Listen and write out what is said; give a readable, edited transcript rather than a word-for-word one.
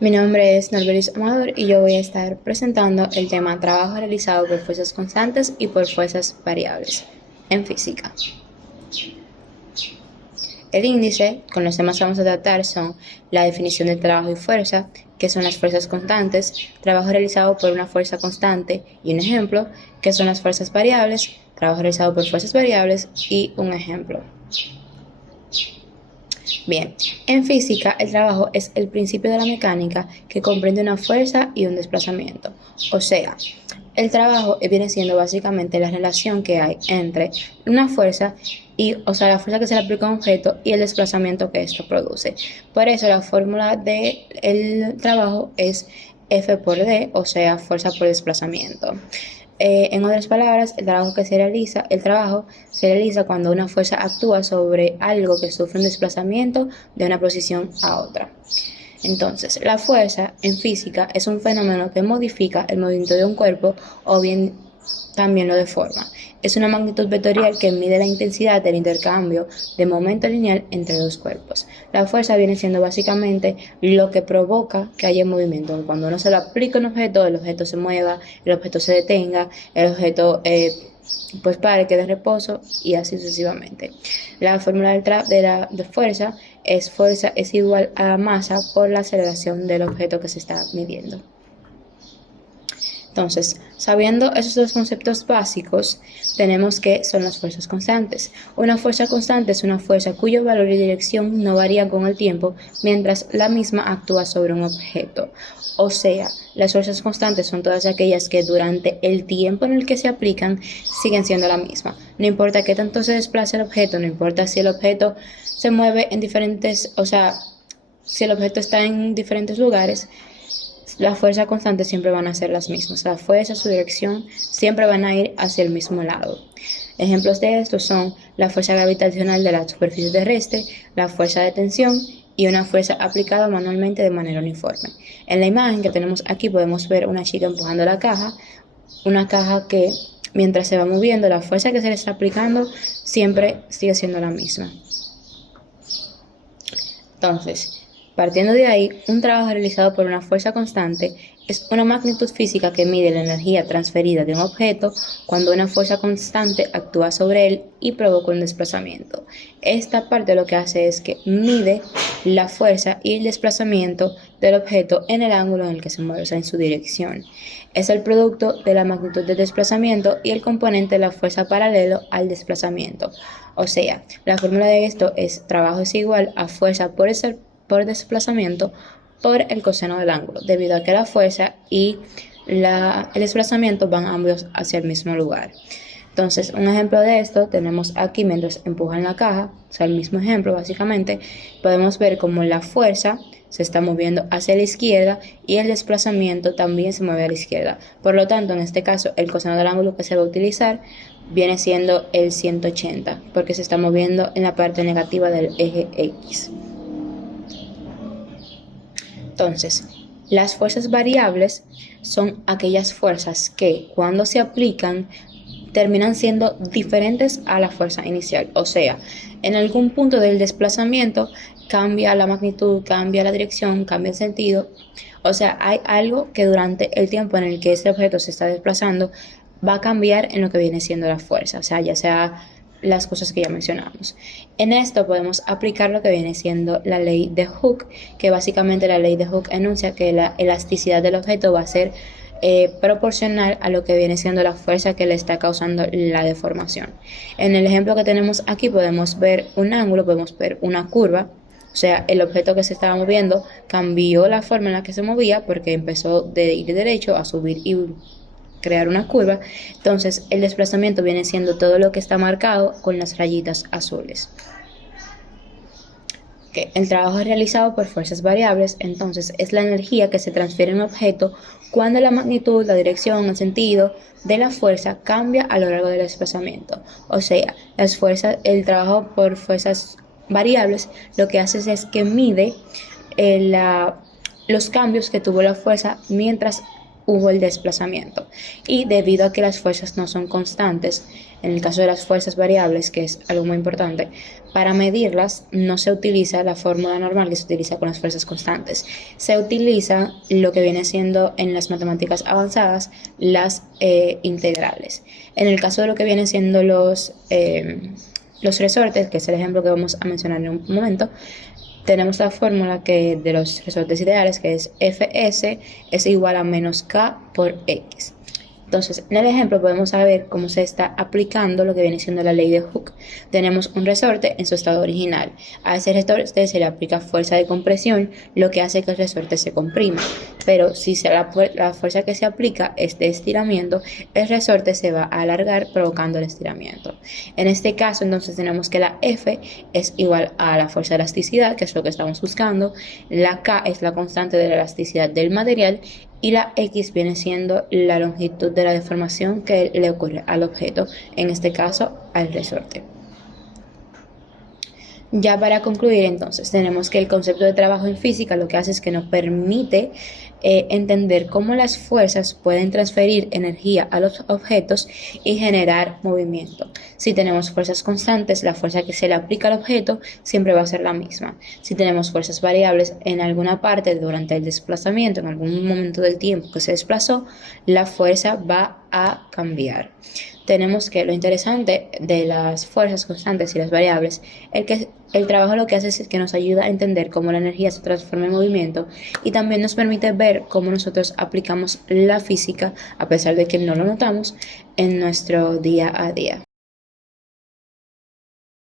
Mi nombre es Norbelis Amador y yo voy a estar presentando el tema trabajo realizado por fuerzas constantes y por fuerzas variables en física. El índice con los temas que vamos a tratar son la definición de trabajo y fuerza, que son las fuerzas constantes, trabajo realizado por una fuerza constante y un ejemplo, que son las fuerzas variables, trabajo realizado por fuerzas variables y un ejemplo. Bien, en física el trabajo es el principio de la mecánica que comprende una fuerza y un desplazamiento. O sea, el trabajo viene siendo básicamente la relación que hay entre una fuerza la fuerza que se le aplica a un objeto y el desplazamiento que esto produce. Por eso la fórmula del trabajo es F por D, o sea, fuerza por desplazamiento. En otras palabras, el trabajo se realiza cuando una fuerza actúa sobre algo que sufre un desplazamiento de una posición a otra. Entonces, la fuerza en física es un fenómeno que modifica el movimiento de un cuerpo o bien también lo deforma. Es una magnitud vectorial que mide la intensidad del intercambio de momento lineal entre dos cuerpos. La fuerza viene siendo básicamente lo que provoca que haya movimiento. Cuando uno se lo aplica a un objeto, el objeto se mueva, el objeto se detenga, el objeto pues pare, quede en reposo y así sucesivamente. La fórmula de fuerza es igual a masa por la aceleración del objeto que se está midiendo. Entonces, sabiendo esos dos conceptos básicos, tenemos que son las fuerzas constantes. Una fuerza constante es una fuerza cuyo valor y dirección no varían con el tiempo mientras la misma actúa sobre un objeto. O sea, las fuerzas constantes son todas aquellas que durante el tiempo en el que se aplican siguen siendo la misma. No importa qué tanto se desplace el objeto, no importa si el objeto se mueve en diferentes, si el objeto está en diferentes lugares, las fuerzas constantes siempre van a ser las mismas. La fuerza, su dirección, siempre van a ir hacia el mismo lado. Ejemplos de esto son la fuerza gravitacional de la superficie terrestre, la fuerza de tensión y una fuerza aplicada manualmente de manera uniforme. En la imagen que tenemos aquí podemos ver una chica empujando una caja que mientras se va moviendo, la fuerza que se le está aplicando siempre sigue siendo la misma. Entonces, partiendo de ahí, un trabajo realizado por una fuerza constante es una magnitud física que mide la energía transferida de un objeto cuando una fuerza constante actúa sobre él y provoca un desplazamiento. Esta parte lo que hace es que mide la fuerza y el desplazamiento del objeto en el ángulo en el que se mueve, o sea, en su dirección. Es el producto de la magnitud del desplazamiento y el componente de la fuerza paralelo al desplazamiento. O sea, la fórmula de esto es trabajo es igual a fuerza por desplazamiento por el coseno del ángulo, debido a que la fuerza y el desplazamiento van ambos hacia el mismo lugar. Entonces, un ejemplo de esto tenemos aquí mientras empujan la caja, o sea, el mismo ejemplo básicamente, podemos ver cómo la fuerza se está moviendo hacia la izquierda y el desplazamiento también se mueve a la izquierda. Por lo tanto, en este caso, el coseno del ángulo que se va a utilizar viene siendo el 180, porque se está moviendo en la parte negativa del eje X. Entonces, las fuerzas variables son aquellas fuerzas que cuando se aplican terminan siendo diferentes a la fuerza inicial. O sea, en algún punto del desplazamiento cambia la magnitud, cambia la dirección, cambia el sentido. O sea, hay algo que durante el tiempo en el que este objeto se está desplazando va a cambiar en lo que viene siendo la fuerza. O sea, ya sea las cosas que ya mencionamos. En esto podemos aplicar lo que viene siendo la ley de Hooke, que básicamente la ley de Hooke enuncia que la elasticidad del objeto va a ser proporcional a lo que viene siendo la fuerza que le está causando la deformación. En el ejemplo que tenemos aquí podemos ver un ángulo, podemos ver una curva, o sea, el objeto que se estaba moviendo cambió la forma en la que se movía porque empezó de ir derecho a subir y crear una curva. Entonces el desplazamiento viene siendo todo lo que está marcado con las rayitas azules. El trabajo es realizado por fuerzas variables, entonces es la energía que se transfiere en un objeto cuando la magnitud, la dirección, el sentido de la fuerza cambia a lo largo del desplazamiento. O sea, el trabajo por fuerzas variables lo que hace es que mide los cambios que tuvo la fuerza mientras hubo el desplazamiento. Y debido a que las fuerzas no son constantes, en el caso de las fuerzas variables, que es algo muy importante, para medirlas no se utiliza la fórmula normal que se utiliza con las fuerzas constantes. Se utiliza lo que viene siendo en las matemáticas avanzadas las integrales. En el caso de lo que vienen siendo los resortes, que es el ejemplo que vamos a mencionar en un momento, tenemos la fórmula que de los resortes ideales, que es Fs es igual a menos K por X. Entonces, en el ejemplo podemos saber cómo se está aplicando lo que viene siendo la ley de Hooke. Tenemos un resorte en su estado original. A ese resorte se le aplica fuerza de compresión, lo que hace que el resorte se comprima. Pero si la fuerza que se aplica es de estiramiento, el resorte se va a alargar provocando el estiramiento. En este caso, entonces, tenemos que la F es igual a la fuerza de elasticidad, que es lo que estamos buscando. La K es la constante de la elasticidad del material. Y la X viene siendo la longitud de la deformación que le ocurre al objeto, en este caso al resorte. Ya para concluir, entonces, tenemos que el concepto de trabajo en física lo que hace es que nos permite entender cómo las fuerzas pueden transferir energía a los objetos y generar movimiento. Si tenemos fuerzas constantes, la fuerza que se le aplica al objeto siempre va a ser la misma. Si tenemos fuerzas variables en alguna parte durante el desplazamiento, en algún momento del tiempo que se desplazó, la fuerza va a cambiar. Tenemos que lo interesante de las fuerzas constantes y las variables es que el trabajo lo que hace es que nos ayuda a entender cómo la energía se transforma en movimiento y también nos permite ver cómo nosotros aplicamos la física, a pesar de que no lo notamos, en nuestro día a día.